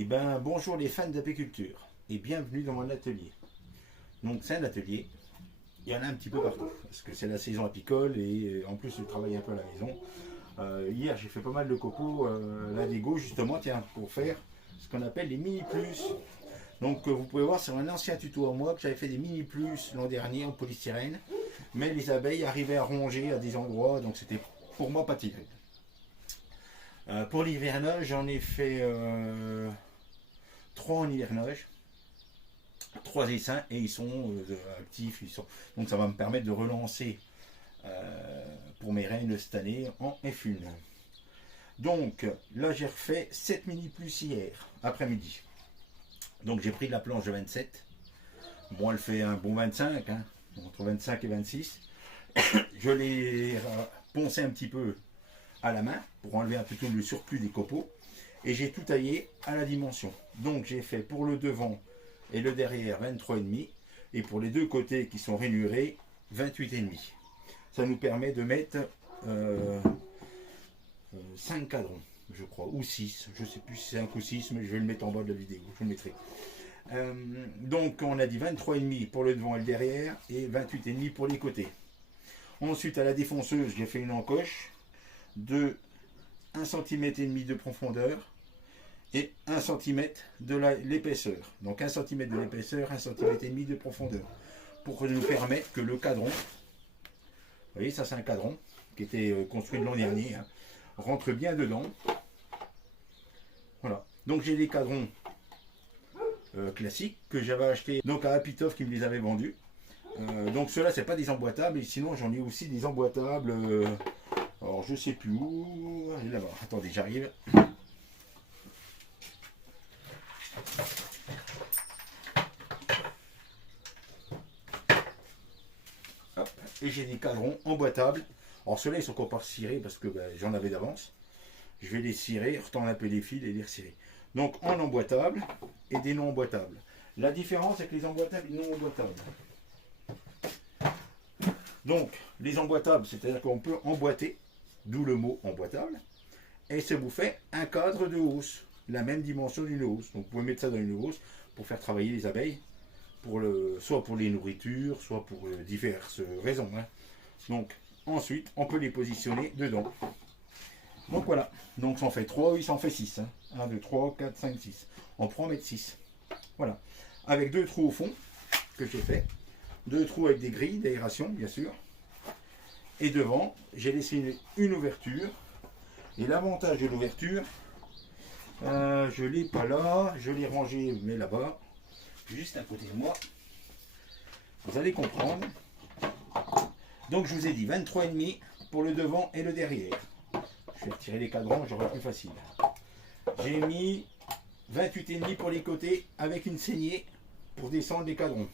Eh ben, bonjour les fans d'apiculture et bienvenue dans mon atelier. Donc c'est un atelier, il y en a un petit peu partout parce que c'est la saison apicole et en plus je travaille un peu à la maison. Hier j'ai fait pas mal de copeaux, là des Go justement, tiens, pour faire ce qu'on appelle les mini plus. Donc vous pouvez voir sur un ancien tuto à moi que j'avais fait des mini plus l'an dernier en polystyrène, mais les abeilles arrivaient à ronger à des endroits, donc c'était pour moi pas terrible. Pour l'hivernage, j'en ai fait 3 en hivernage, 3 essaims et ils sont actifs. Donc ça va me permettre de relancer pour mes reines cette année en F1. Donc là j'ai refait 7 mini plus hier après-midi. Donc j'ai pris la planche de 27. Bon, elle fait un bon 25, hein, entre 25 et 26. Je l'ai poncé un petit peu à la main pour enlever un peu tout le surplus des copeaux. Et j'ai tout taillé à la dimension. Donc j'ai fait pour le devant et le derrière 23,5 et pour les deux côtés qui sont rainurés 28,5. Ça nous permet de mettre 5 cadrons, je crois, ou 6. Je ne sais plus si c'est 5 ou 6, mais je vais le mettre en bas de la vidéo, je le mettrai. Donc on a dit 23,5 pour le devant et le derrière et 28,5 pour les côtés. Ensuite à la défonceuse, j'ai fait une encoche de 1,5 cm de profondeur et 1 cm de l'épaisseur. Donc 1 cm de l'épaisseur, 1,5 cm de profondeur. Pour nous permettre que le cadron, vous voyez ça c'est un cadron qui était construit l'an dernier, hein, rentre bien dedans. Voilà. Donc j'ai des cadrons classiques que j'avais acheté donc à Apitoff qui me les avait vendus. Donc ceux-là c'est pas des emboîtables et sinon j'en ai aussi des emboîtables. Alors je sais plus où. Allez là-bas. Attendez, j'arrive. Hop. Et j'ai des cadrons emboîtables. Alors ceux-là ils sont encore pas cirés parce que j'en avais d'avance. Je vais les cirer, retendre un peu les fils et les recirer. Donc en emboîtable et des non emboîtables. La différence c'est que les emboîtables et non emboîtables. Donc les emboîtables, c'est-à-dire qu'on peut emboîter. D'où le mot emboîtable. Et ça vous fait un cadre de hausse, la même dimension d'une hausse. Donc vous pouvez mettre ça dans une hausse pour faire travailler les abeilles, soit pour les nourritures, soit pour diverses raisons. Hein. Donc ensuite, on peut les positionner dedans. Donc voilà. Donc ça en fait 3, oui, ça en fait 6. Hein. 1, 2, 3, 4, 5, 6. On prend en mettre 6. Voilà. Avec 2 trous au fond que j'ai fait. 2 trous avec des grilles d'aération, bien sûr. Et devant, j'ai laissé une ouverture. Et l'avantage de l'ouverture, je ne l'ai pas là, je l'ai rangé, mais là-bas, juste à côté de moi. Vous allez comprendre. Donc je vous ai dit 23,5 pour le devant et le derrière. Je vais retirer les cadrans, j'aurai plus facile. J'ai mis 28,5 pour les côtés avec une saignée pour descendre les cadrans.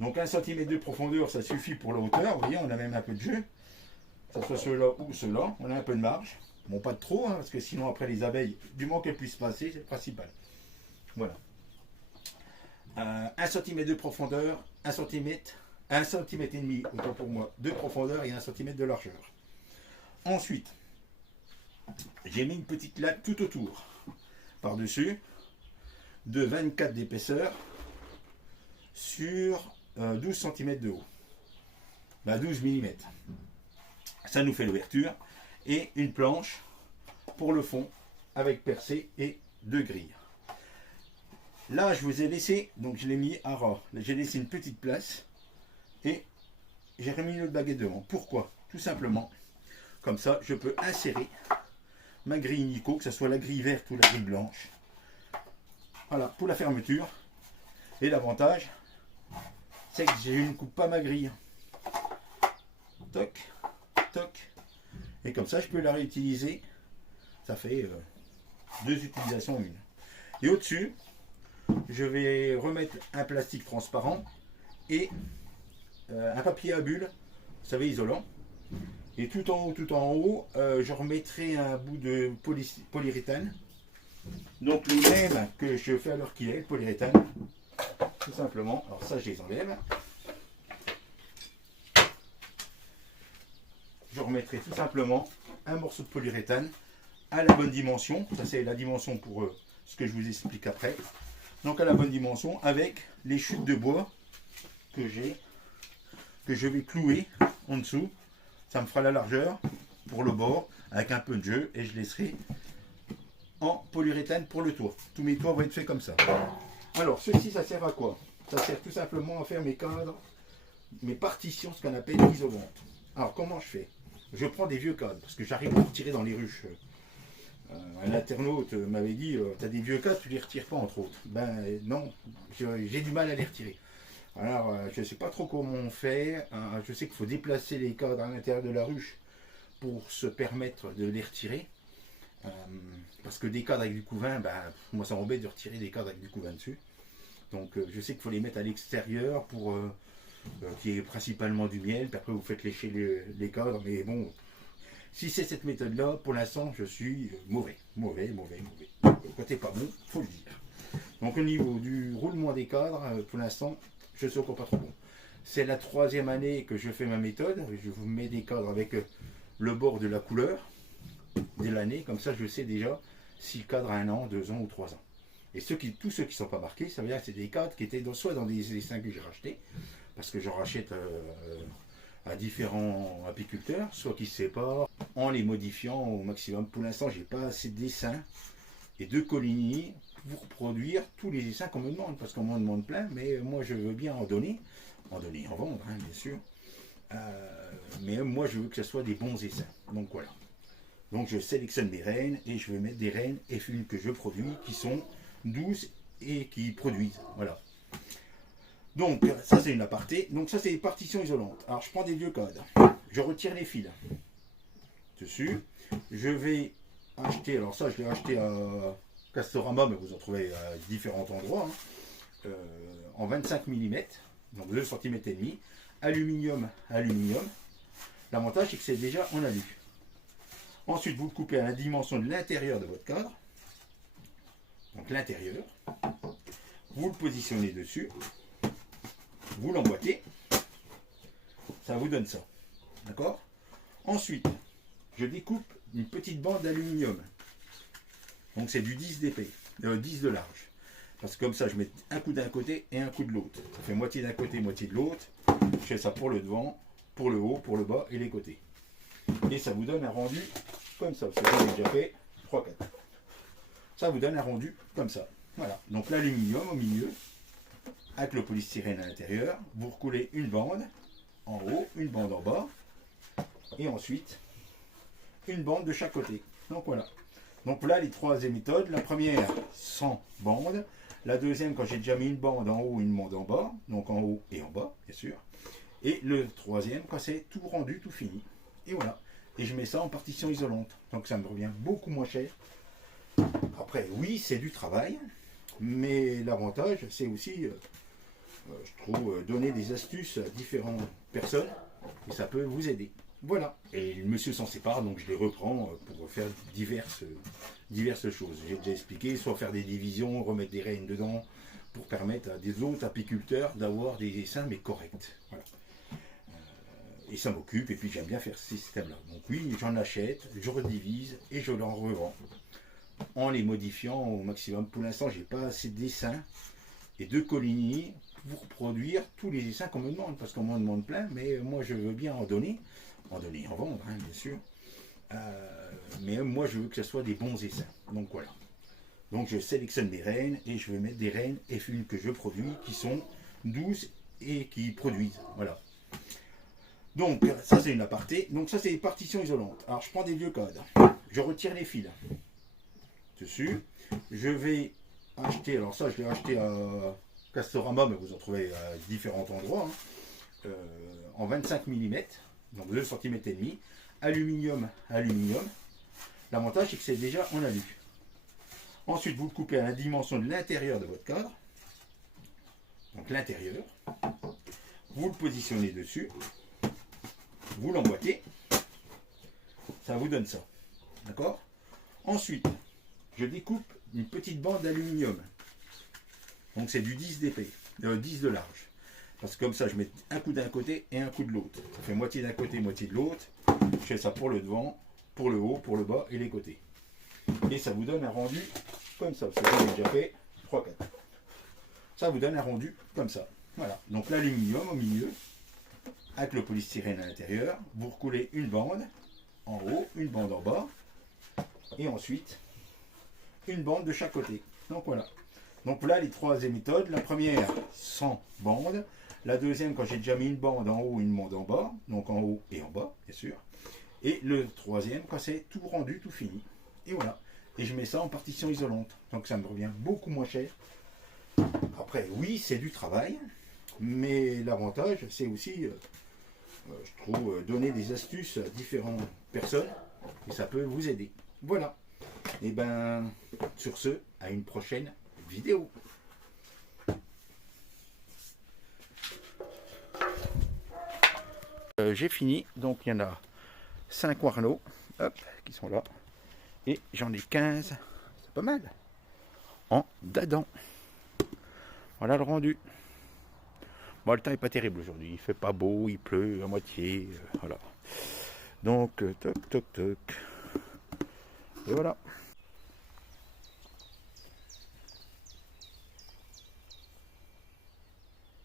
Donc 1 cm de profondeur, ça suffit pour la hauteur. Vous voyez, on a même un peu de jeu. Que ce soit ceux-là ou ceux-là, on a un peu de marge. Bon, pas de trop, hein, parce que sinon après les abeilles, du moins qu'elles puissent passer, c'est le principal. Voilà. 1 cm de profondeur, 1 cm et demi, autant pour moi, de profondeur et 1 cm de largeur. Ensuite, j'ai mis une petite latte tout autour, par-dessus, de 24 d'épaisseur sur 12 cm de haut, 12 mm. Ça nous fait l'ouverture et une planche pour le fond avec percée et 2 grilles. Là, je vous ai laissé, donc je l'ai mis à ras. J'ai laissé une petite place et j'ai remis une autre baguette devant. Pourquoi? Tout simplement, comme ça, je peux insérer ma grille Nico, que ce soit la grille verte ou la grille blanche. Voilà, pour la fermeture. Et l'avantage, c'est que je ne coupe pas ma grille. Toc, toc. Et comme ça, je peux la réutiliser. Ça fait 2 utilisations en une. Et au-dessus, je vais remettre un plastique transparent et un papier à bulles, vous savez, isolant. Et tout en haut, je remettrai un bout de polyuréthane. Donc le même que je fais à l'heure qu'il est, le polyuréthane. Tout simplement. Alors ça, je les enlève. Je remettrai tout simplement un morceau de polyuréthane à la bonne dimension. Ça, c'est la dimension pour ce que je vous explique après. Donc à la bonne dimension, avec les chutes de bois que je vais clouer en dessous. Ça me fera la largeur pour le bord, avec un peu de jeu, et je laisserai en polyuréthane pour le toit. Tous mes toits vont être faits comme ça. Alors, ceci, ça sert à quoi? Ça sert tout simplement à faire mes cadres, mes partitions, ce qu'on appelle isoloantes. Alors, comment je fais? Je prends des vieux cadres, parce que j'arrive à les retirer dans les ruches. Un internaute m'avait dit, tu as des vieux cadres, tu les retires pas, entre autres. Ben non, j'ai du mal à les retirer. Alors, je ne sais pas trop comment on fait. Je sais qu'il faut déplacer les cadres à l'intérieur de la ruche pour se permettre de les retirer. Parce que des cadres avec du couvain, moi ça m'embête de retirer des cadres avec du couvain dessus. Donc je sais qu'il faut les mettre à l'extérieur pour qu'il y ait principalement du miel. Puis après vous faites lécher les cadres. Mais bon, si c'est cette méthode-là, pour l'instant je suis mauvais. Côté pas bon, faut le dire. Donc au niveau du roulement des cadres, pour l'instant, je ne suis encore pas trop bon. C'est la 3e année que je fais ma méthode. Je vous mets des cadres avec le bord de la couleur de l'année, comme ça je sais déjà si le cadre a 1 an, 2 ans ou 3 ans. Et tous ceux qui ne sont pas marqués, ça veut dire que c'est des cadres qui étaient soit dans des essaims que j'ai rachetés, parce que j'en rachète à différents apiculteurs, soit qui se séparent en les modifiant au maximum. Pour l'instant, j'ai pas assez d'essaims et de coligny pour produire tous les essaims qu'on me demande, parce qu'on m'en demande plein, mais moi je veux bien en donner, en vendre, hein, bien sûr. Mais moi je veux que ce soit des bons essaims. Donc voilà. Donc je sélectionne mes reines et je vais mettre des reines et fines que je produis qui sont douces et qui produisent. Voilà. Donc ça c'est une aparté. Donc ça c'est des partitions isolantes. Alors je prends des vieux cadres. Je retire les fils dessus. Je vais acheter, alors ça je l'ai acheté à Castorama, mais vous en trouvez à différents endroits, hein, en 25 mm, donc 2 cm et demi, aluminium. L'avantage c'est que c'est déjà en alu. Ensuite, vous le coupez à la dimension de l'intérieur de votre cadre. Donc l'intérieur. Vous le positionnez dessus. Vous l'emboîtez. Ça vous donne ça. D'accord? Ensuite, je découpe une petite bande d'aluminium. Donc c'est du 10 d'épais, 10 de large. Parce que comme ça, je mets un coup d'un côté et un coup de l'autre. Ça fait moitié d'un côté, moitié de l'autre. Je fais ça pour le devant, pour le haut, pour le bas et les côtés. Et ça vous donne un rendu comme ça. Vous avez déjà fait 3-4. Ça vous donne un rendu comme ça. Voilà. Donc l'aluminium au milieu, avec le polystyrène à l'intérieur. Vous recoulez une bande en haut, une bande en bas. Et ensuite, une bande de chaque côté. Donc voilà. Donc là, les 3 méthodes. La première, sans bande. La deuxième, quand j'ai déjà mis une bande en haut, une bande en bas. Donc en haut et en bas, bien sûr. Et le 3e, quand c'est tout rendu, tout fini. Et voilà. Et je mets ça en partition isolante. Donc ça me revient beaucoup moins cher. Après, oui, c'est du travail. Mais l'avantage, c'est aussi, je trouve, donner des astuces à différentes personnes. Et ça peut vous aider. Voilà. Et le monsieur s'en sépare, donc je les reprends pour faire diverses choses. J'ai déjà expliqué, soit faire des divisions, remettre des reines dedans, pour permettre à des autres apiculteurs d'avoir des essaims, mais corrects. Voilà. Et ça m'occupe, et puis j'aime bien faire ces systèmes-là. Donc oui, j'en achète, je redivise, et je l'en revends. En les modifiant au maximum. Pour l'instant, j'ai pas assez d'essaims et de coligny pour produire tous les essaims qu'on me demande, parce qu'on m'en demande plein, mais moi je veux bien en donner, en vendre, hein, bien sûr. Mais moi je veux que ce soit des bons essaims. Donc voilà. Donc je sélectionne mes reines et je vais mettre des reines et fines que je produis qui sont douces et qui produisent. Voilà. Donc ça c'est une aparté. Donc ça c'est des partitions isolantes. Alors je prends des vieux cadres. Je retire les fils dessus. Je vais acheter, alors ça je l'ai acheté à Castorama, mais vous en trouvez à différents endroits, hein, en 25 mm, donc 2 cm et demi, aluminium. L'avantage c'est que c'est déjà en alu. Ensuite, vous le coupez à la dimension de l'intérieur de votre cadre. Donc l'intérieur. Vous le positionnez dessus. Vous l'emboîtez. Ça vous donne ça. D'accord? Ensuite, je découpe une petite bande d'aluminium. Donc c'est du 10 d'épais, 10 de large. Parce que comme ça, je mets un coup d'un côté et un coup de l'autre. Ça fait moitié d'un côté, moitié de l'autre. Je fais ça pour le devant, pour le haut, pour le bas et les côtés. Et ça vous donne un rendu comme ça. Parce que j'en ai déjà fait 3-4. Ça vous donne un rendu comme ça. Voilà. Donc l'aluminium au milieu, avec le polystyrène à l'intérieur. Vous recoulez une bande en haut, une bande en bas. Et ensuite, une bande de chaque côté. Donc voilà. Donc là, les trois méthodes. La première, sans bande. La deuxième, quand j'ai déjà mis une bande en haut et une bande en bas. Donc en haut et en bas, bien sûr. Et le troisième, quand c'est tout rendu, tout fini. Et voilà. Et je mets ça en partition isolante. Donc ça me revient beaucoup moins cher. Après, oui, c'est du travail. Mais l'avantage, c'est aussi, je trouve, donner des astuces à différentes personnes. Et ça peut vous aider. Voilà. Et ben, sur ce, à une prochaine vidéo. J'ai fini, donc il y en a 5 warneaux, hop, qui sont là, et j'en ai 15, c'est pas mal, en dadans. Voilà le rendu. Bon, le temps est pas terrible aujourd'hui, il fait pas beau, il pleut à moitié, voilà. Donc, toc, toc, toc, et voilà.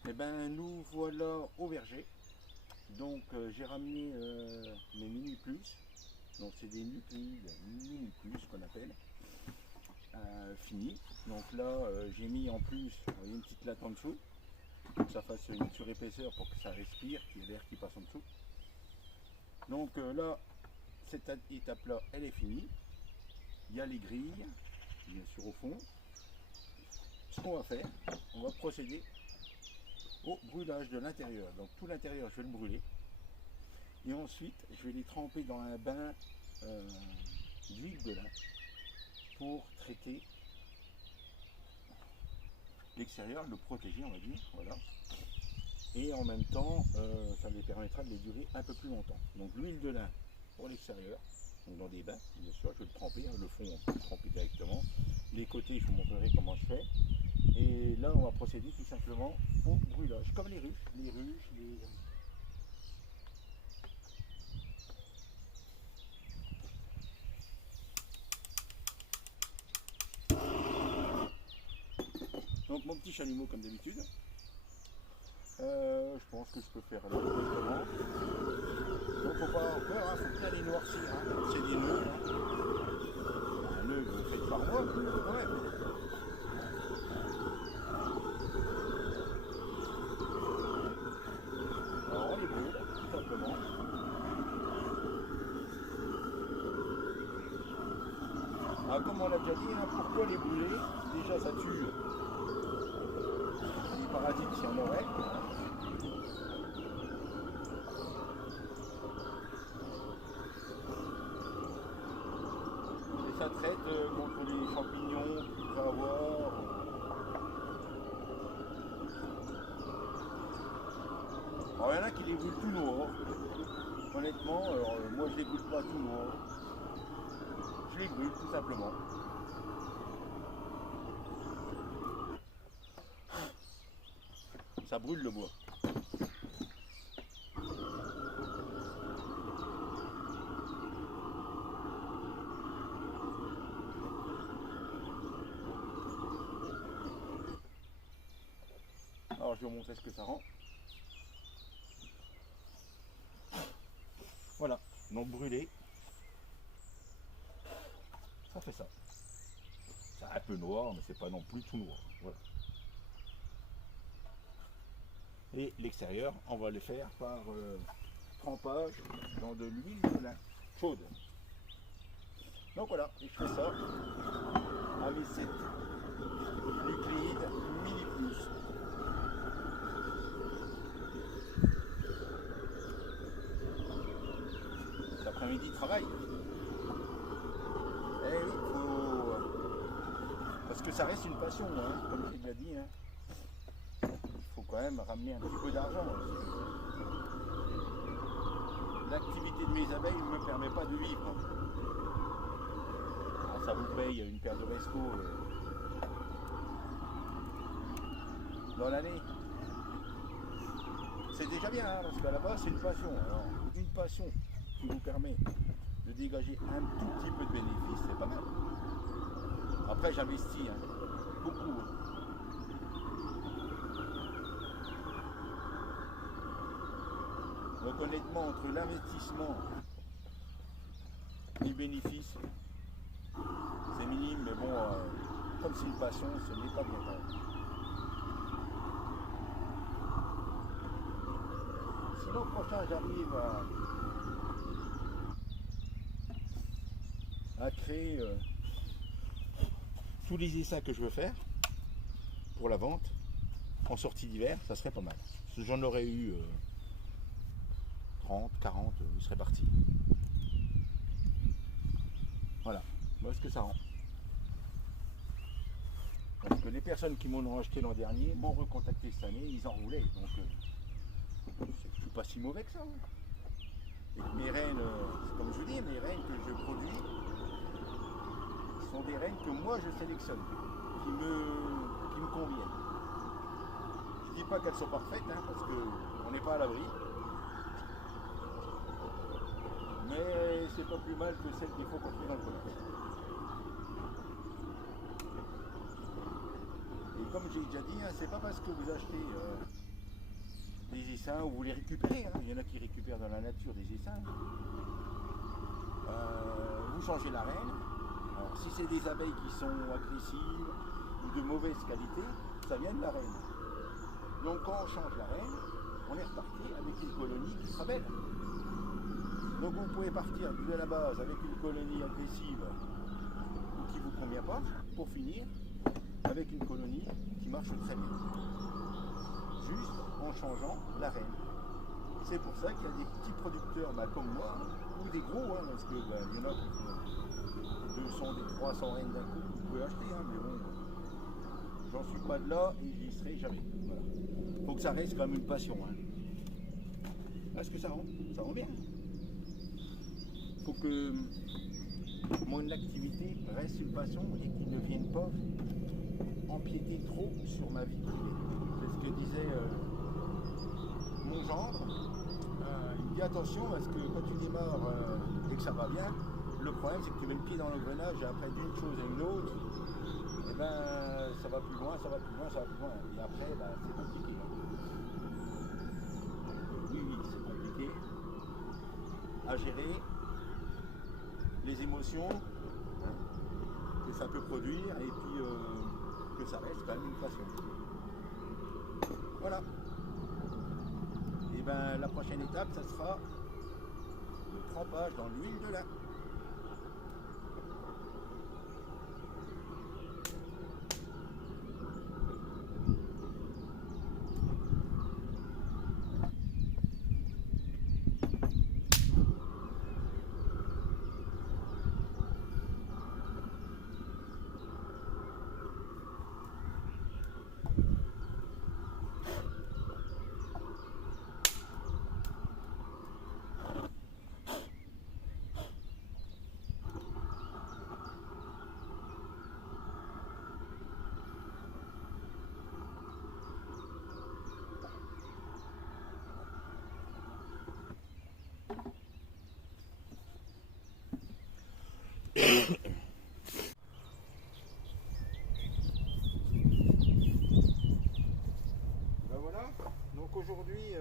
Et ben, nous voilà au verger. Donc j'ai ramené mes mini plus, donc c'est des nucléides mini plus qu'on appelle, finis. Donc là j'ai mis en plus une petite latte en dessous, pour que ça fasse une surépaisseur pour que ça respire, qu'il y ait l'air qui passe en dessous. Donc là, cette étape là elle est finie. Il y a les grilles, bien sûr au fond. Ce qu'on va faire, on va procéder au brûlage de l'intérieur. Donc tout l'intérieur je vais le brûler et ensuite je vais les tremper dans un bain d'huile de lin pour traiter l'extérieur, le protéger on va dire, voilà. Et en même temps ça les permettra de les durer un peu plus longtemps. Donc l'huile de lin pour l'extérieur, donc dans des bains bien sûr, je vais le tremper, hein, le fond on peut le tremper directement, les côtés je vous montrerai comment je fais. Et là, on va procéder tout simplement au brûlage, comme les ruches, Donc mon petit chalumeau comme d'habitude. Je pense que je peux faire là directement. Donc faut pas avoir peur, hein, faut bien les noircir. Hein. C'est des nœuds. Hein. Un nœud fait par moi, mais quand même. Alors on les brûle, tout simplement. Ah, comme on l'a déjà dit, hein, pourquoi les brûler? Déjà ça tue les parasites s'il y en aurait. Et ça traite contre les champignons qu'il peut avoir. Alors il y en a qui les brûlent tout noirs. Honnêtement, moi je les brûle pas tout noirs. Je les brûle tout simplement. Ça brûle le bois. Alors je vais vous montrer ce que ça rend. Voilà, donc brûlé. Ça fait ça. C'est un peu noir, mais c'est pas non plus tout noir. Voilà. Et l'extérieur, on va le faire par trempage dans de l'huile de lin chaude. Donc voilà, et je fais ça à mes 7 nucléides mini plus. Cet après-midi travail. Eh oui, faut... parce que ça reste une passion, hein, comme j'ai déjà dit. Hein. Faut quand même ramener un petit peu d'argent. L'activité de mes abeilles ne me permet pas de vivre. Alors ça vous paye une paire de resto dans l'année. C'est déjà bien, hein, parce qu'à la base c'est une passion. Alors, une passion qui vous permet de dégager un tout petit peu de bénéfice, c'est pas mal. Après après j'investis hein, beaucoup. Donc honnêtement, entre l'investissement et les bénéfices, c'est minime, mais bon, comme c'est une passion, ce n'est pas bien grave. Si l'an prochain j'arrive à créer tous les essais que je veux faire pour la vente en sortie d'hiver, ça serait pas mal. Si j'en aurais eu 30, 40, il serait parti. Voilà, voilà ce que ça rend. Parce que les personnes qui m'ont acheté l'an dernier m'ont recontacté cette année, ils en roulaient. Donc je suis pas si mauvais que ça. Ouais. Et mes rennes, comme je vous dis, mes rennes que je produis sont des rennes que moi je sélectionne, qui me conviennent. Je dis pas qu'elles sont parfaites, hein, parce qu'on n'est pas à l'abri. Mais c'est pas plus mal que celles qu'il faut qu'on fait dans le commerce. Et comme j'ai déjà dit, hein, c'est pas parce que vous achetez des essaims ou vous les récupérez, hein, il y en a qui récupèrent dans la nature des essaims. Vous changez la reine. Alors si c'est des abeilles qui sont agressives ou de mauvaise qualité, ça vient de la reine. Donc quand on change la reine, on est reparti avec une colonie qui sera belle. Donc vous pouvez partir de la base avec une colonie agressive ou qui ne vous convient pas, pour finir avec une colonie qui marche très bien. Juste en changeant la reine. C'est pour ça qu'il y a des petits producteurs comme moi, ou des gros, hein, parce qu'il y en a qui font des 200, des 300 rennes d'un coup, vous pouvez acheter, hein, mais bon, j'en suis pas de là et j'y serai jamais. Voilà. Faut que ça reste quand même une passion. Hein. Est-ce que ça rend bien. Faut que mon activité reste une passion et qu'il ne vienne pas empiéter trop sur ma vie privée. C'est ce que disait mon gendre. Il me dit attention parce que quand tu démarres et que ça va bien, le problème c'est que tu mets le pied dans l'engrenage et après d'une chose à une autre, et ben ça va plus loin, ça va plus loin, ça va plus loin. Et après ben, c'est compliqué. Oui, c'est compliqué à gérer. Les émotions hein, que ça peut produire et puis que ça reste quand même une passion. Voilà. Et ben la prochaine étape, ça sera le trempage dans l'huile de lin. Ben voilà, donc aujourd'hui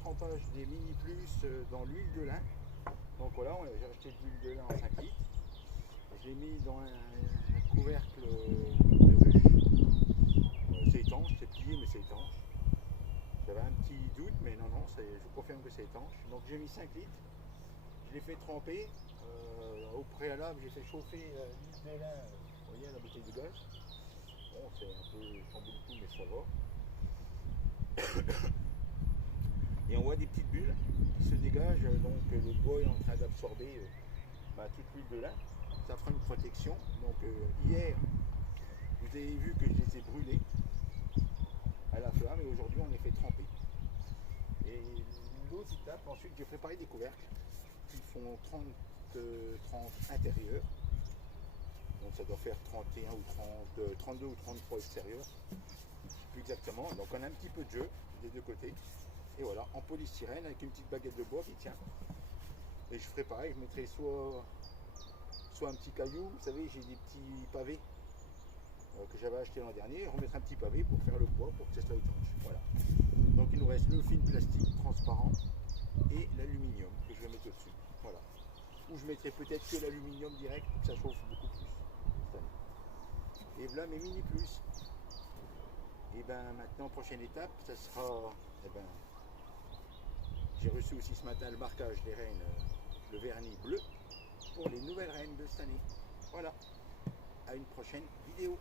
trempage des mini plus dans l'huile de lin. Donc voilà, j'ai acheté de l'huile de lin en 5 litres. Je l'ai mis dans un couvercle de ruche. C'est étanche, c'est plié mais c'est étanche. J'avais un petit doute mais non, je vous confirme que c'est étanche. Donc j'ai mis 5 litres. Je l'ai fait tremper. Au préalable, j'ai fait chauffer l'huile de lin, vous voyez la bouteille de gaz. Bon, c'est un peu chamboule tout, mais ça va. Et on voit des petites bulles qui se dégagent, donc le bois est en train d'absorber toute l'huile de lin. Ça fera une protection. Donc hier, vous avez vu que je les ai brûlés à la flamme et aujourd'hui on les fait tremper. Et l'autre étape, ensuite j'ai préparé des couvercles qui font 30 intérieurs. Donc ça doit faire 31 ou 30, 32 ou 33 extérieurs. Plus exactement. Donc on a un petit peu de jeu des deux côtés. Et voilà, en polystyrène avec une petite baguette de bois qui tient. Et je ferai pareil, je mettrai soit un petit caillou, vous savez, j'ai des petits pavés que j'avais acheté l'an dernier, remettre un petit pavé pour faire le poids pour que ça soit étanche. Voilà. Donc il nous reste le film plastique transparent et l'aluminium que je vais mettre au-dessus. Voilà. Ou je mettrai peut-être que l'aluminium direct pour que ça chauffe beaucoup plus cette année. Et voilà mes mini plus. Et ben maintenant, prochaine étape, ça sera. Eh ben, j'ai reçu aussi ce matin le marquage des rennes, le vernis bleu, pour les nouvelles rennes de cette année. Voilà. À une prochaine vidéo.